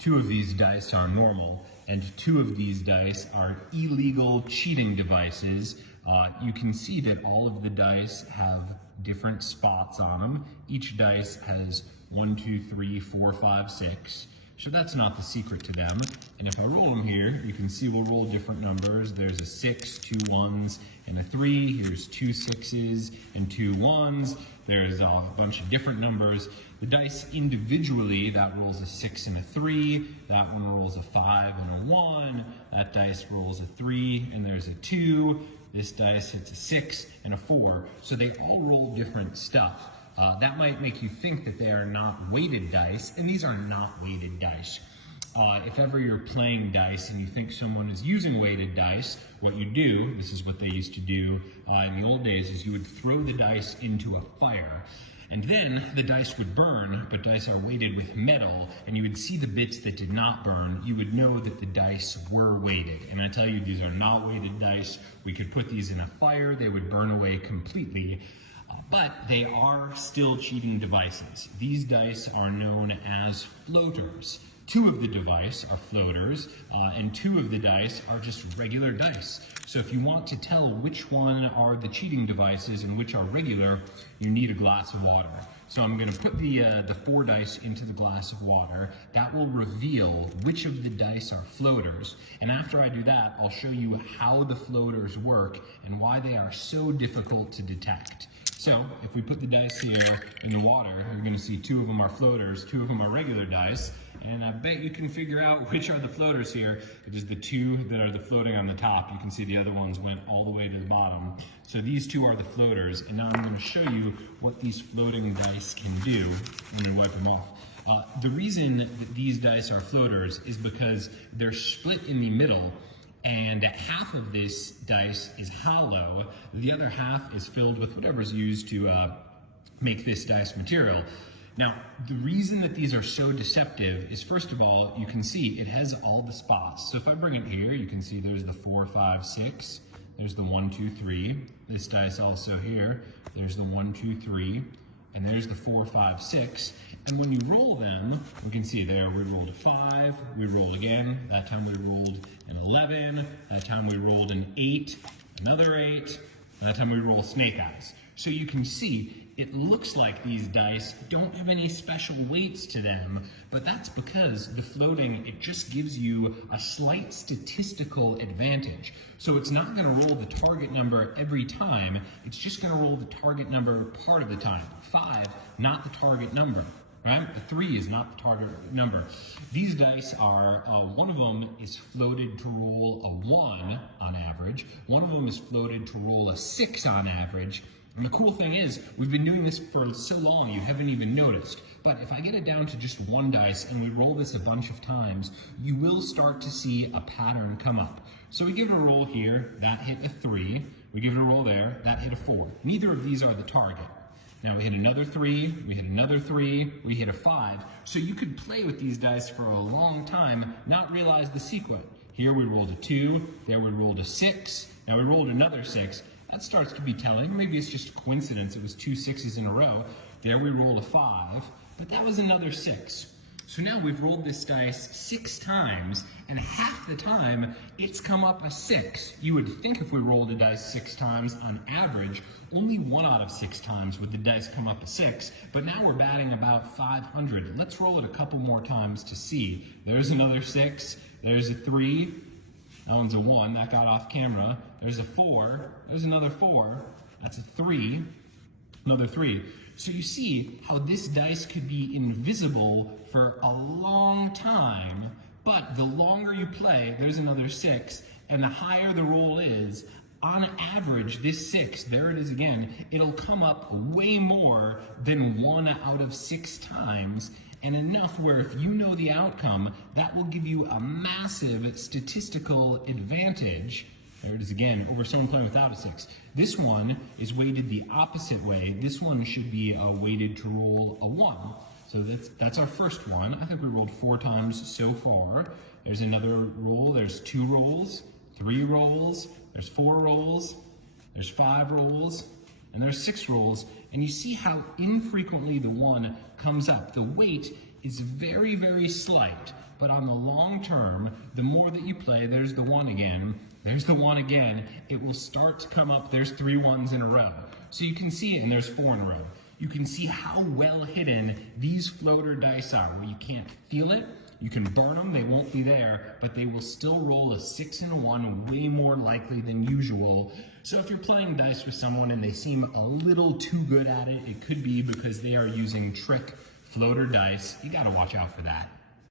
2 of these dice are normal, and 2 of these dice are illegal cheating devices. You can see that all of the dice have different spots on them. Each dice has 1, 2, 3, 4, 5, 6. So that's not the secret to them. And if I roll them here, you can see we'll roll different numbers. There's a 6, 2 1s, and a 3. Here's 2 6s and 2 1s. There's a bunch of different numbers. The dice individually, that rolls a 6 and a 3. That one rolls a 5 and a 1. That dice rolls a 3, and there's a 2. This dice hits a 6 and a 4. So they all roll different stuff. That might make you think that they are not weighted dice, and these are not weighted dice. If ever you're playing dice and you think someone is using weighted dice, what you do, this is what they used to do in the old days, is you would throw the dice into a fire. And then the dice would burn, but dice are weighted with metal, and you would see the bits that did not burn. You would know that the dice were weighted. And I tell you, these are not weighted dice. We could put these in a fire, they would burn away completely. But they are still cheating devices. These dice are known as floaters. 2 of the dice are floaters, and 2 of the dice are just regular dice. So if you want to tell which one are the cheating devices and which are regular, you need a glass of water. So I'm going to put the 4 dice into the glass of water. That will reveal which of the dice are floaters. And after I do that, I'll show you how the floaters work and why they are so difficult to detect. So if we put the dice here in the water, you're going to see 2 of them are floaters, 2 of them are regular dice. And I bet you can figure out which are the floaters here. It is the 2 that are the floating on the top. You can see the other ones went all the way to the bottom. So these 2 are the floaters, and now I'm going to show you what these floating dice can do. I'm going to wipe them off. The reason that these dice are floaters is because they're split in the middle, and half of this dice is hollow. The other half is filled with whatever's used to make this dice material. Now, the reason that these are so deceptive is, first of all, you can see it has all the spots. So if I bring it here, you can see there's the 4, 5, 6. There's the 1, 2, 3. This dice also here, there's the 1, 2, 3. And there's the 4, 5, 6. And when you roll them, we can see there we rolled a 5, we roll again. That time we rolled an 11. That time we rolled an 8, another 8. That time we roll snake eyes. So you can see it looks like these dice don't have any special weights to them, but that's because the floating, it just gives you a slight statistical advantage. So it's not going to roll the target number every time, it's just going to roll the target number part of the time. 5, not the target number. Right? The 3 is not the target number. These dice are, one of them is floated to roll a 1 on average. One of them is floated to roll a 6 on average. And the cool thing is, we've been doing this for so long you haven't even noticed. But if I get it down to just 1 dice and we roll this a bunch of times, you will start to see a pattern come up. So we give it a roll here, that hit a 3. We give it a roll there, that hit a 4. Neither of these are the target. Now we hit another 3, we hit another 3, we hit a 5. So you could play with these dice for a long time, not realize the sequence. Here we rolled a 2, there we rolled a 6, now we rolled another 6. That starts to be telling. Maybe it's just a coincidence. It was 2 6s in a row. There we rolled a 5, but that was another 6. So now we've rolled this dice 6 times, and half the time it's come up a 6. You would think if we rolled a dice 6 times on average, only 1 out of 6 times would the dice come up a 6, but now we're batting about 500. Let's roll it a couple more times to see. There's another 6, there's a 3, that one's a 1, that got off camera. There's a 4, there's another 4, that's a 3, another 3. So you see how this dice could be invisible for a long time, but the longer you play, there's another 6, and the higher the roll is, on average, this 6, there it is again, it'll come up way more than 1 out of 6 times, and enough where if you know the outcome, that will give you a massive statistical advantage. There it is again, over someone playing without a 6. This one is weighted the opposite way. This one should be weighted to roll a 1. So that's our first one. I think we rolled 4 times so far. There's another roll, there's 2 rolls, 3 rolls, there's 4 rolls, there's 5 rolls, and there's 6 rolls. And you see how infrequently the 1 comes up. The weight is very, very slight. But on the long term, the more that you play, there's the one again, there's the one again, it will start to come up, there's 3 ones in a row. So you can see it, and there's 4 in a row. You can see how well hidden these floater dice are, where you can't feel it, you can burn them, they won't be there, but they will still roll a 6 and a 1 way more likely than usual. So if you're playing dice with someone and they seem a little too good at it, it could be because they are using trick floater dice. You gotta watch out for that.